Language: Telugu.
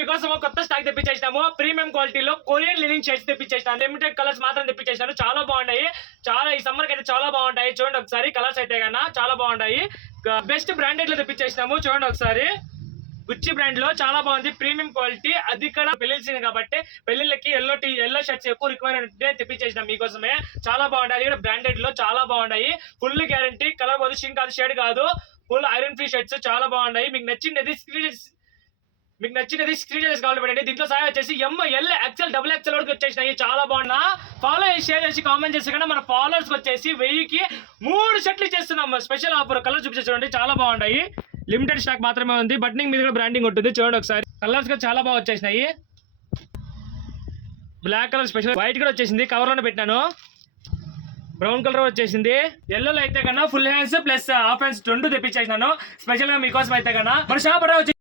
మీకోసం ఒక కొత్త స్టాక్ తెప్పించేసినాము. ప్రీమియం క్వాలిటీలో కొరియన్ లినిన్ షర్ట్స్ తెప్పించేసినాను. లిమిటెడ్ కలర్స్ మాత్రం తెప్పించేసినాను. చాలా బాగున్నాయి. చాలా ఈ సమ్మర్ కి అయితే చాలా బాగుంటాయి. చూడండి ఒకసారి కలర్స్ అయితే కన్నా చాలా బాగుంటాయి. బెస్ట్ బ్రాండెడ్ లో తెప్పించేసినాము. చూడండి ఒకసారి గుచ్చి బ్రాండ్ లో చాలా బాగుంది. Premium quality. అది ఇక్కడ పెళ్లి కాబట్టి పెళ్లిళ్ళకి ఎల్లో షర్ట్స్ ఎక్కువ రిక్వైర్మెంట్ తెప్పించేసినాం మీకోసమే. చాలా బాగుంటాయి. అది కూడా బ్రాండెడ్ లో చాలా బాగున్నాయి. Full guarantee. కలర్ పోదు, షింక్ కాదు, షేడ్ కాదు. ఫుల్ ఐరన్ ఫ్రీ షర్ట్స్ చాలా బాగున్నాయి. మీకు నచ్చినది స్క్రీన్ కావాలి పెట్టండి. దీంట్లో సాయి వచ్చేసి ML XL XXL వరకు వచ్చేసినాయి. చాలా బాగున్నా. ఫాలో షేర్ చేసి కామెంట్ చేసి కన్నా మన ఫాలోవర్స్ వచ్చేసి 1000కి 3 షర్ట్లు చేస్తున్నాం. Special offer. కలర్ చూపించే చూడండి చాలా బాగుంటాయి. లిమిటెడ్ స్టాక్ మాత్రమే ఉంది. బటనింగ్ మీద కూడా బ్రాండింగ్ ఉంటుంది. చూడండి ఒకసారి కలర్స్ కూడా చాలా బాగా వచ్చేసినాయి. బ్లాక్ కలర్ స్పెషల్, వైట్ కూడా వచ్చేసింది. కవర్ లోనే పెట్టినాను. బ్రౌన్ కలర్ వచ్చేసింది. ఎల్లో అయితే కన్నా full hands plus half hands 2 తెప్పించేసినాను స్పెషల్ గా మీకోసం అయితే కన్నా. మన షాప్ వచ్చి